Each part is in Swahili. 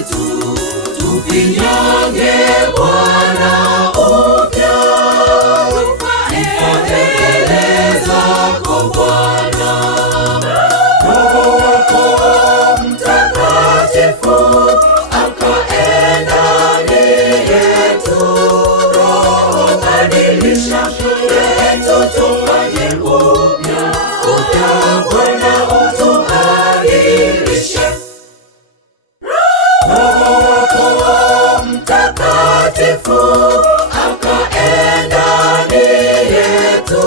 yetu, tupinyange Bwana upya, tufae mbele zako Bwana. Roho wako Mtakatifu akae ndani yetu, Roho badilisha yetu, tufanye upya Bwana utubadilishe. Roho wako Mtakatifu akae ndani yetu,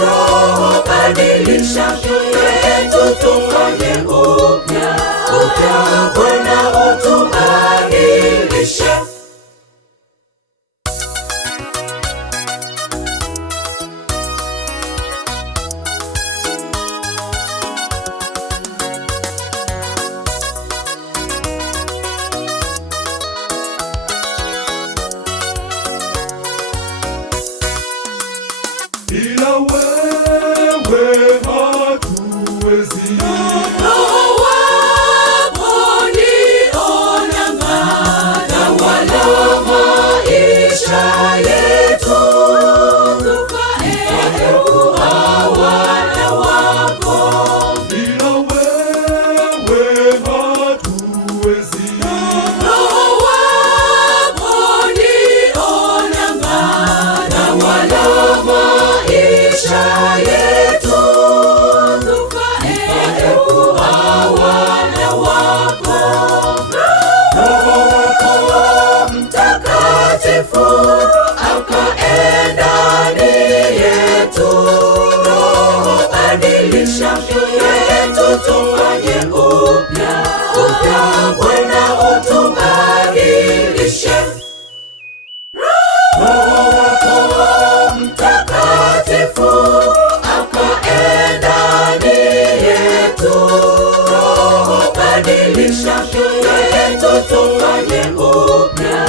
Roho badilisha yetu, tufanye upya Bwana utubadilishe. Bila wewe hatuwezi. Roho wako ndio nanga, tawala maisha yetu, tufae kuwa wana wako. Bila wewe hatuwezi. Roho wako ndio nanga, tawala maisha yetu, tufae kuwa wana wako. Roho wako Mtakatifu akae ndani yetu, Roho badilisha yetu, tufanye upya Bwana utubadilishe. Roho wako Mtakatifu akae ndani yetu, Roho badilisha yetu, tufanye upya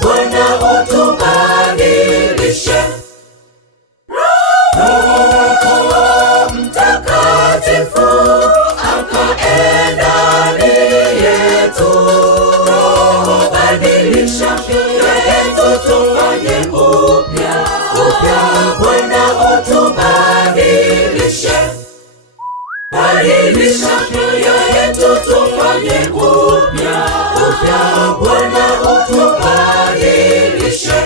Bwana utubadilishe. Roho wako Mtakatifu akae ndani yetu, Roho badilisha yetu, tufanye upya Bwana utubadilishe. Badilisha mioyo yetu, tufanye upya Bwana utubadilishe.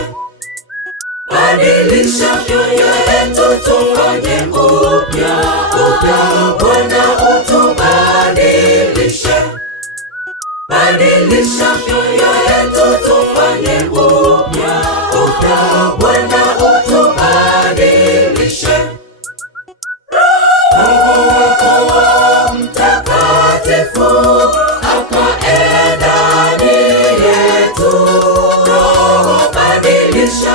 Badilisha mioyo yetu, tufanye upya Bwana utubadilishe. Badilisha mioyo yetu, tufanye upya Bwana utubadilishe. Roho wako Mtakatifu akae ndani yetu, Roho badilisha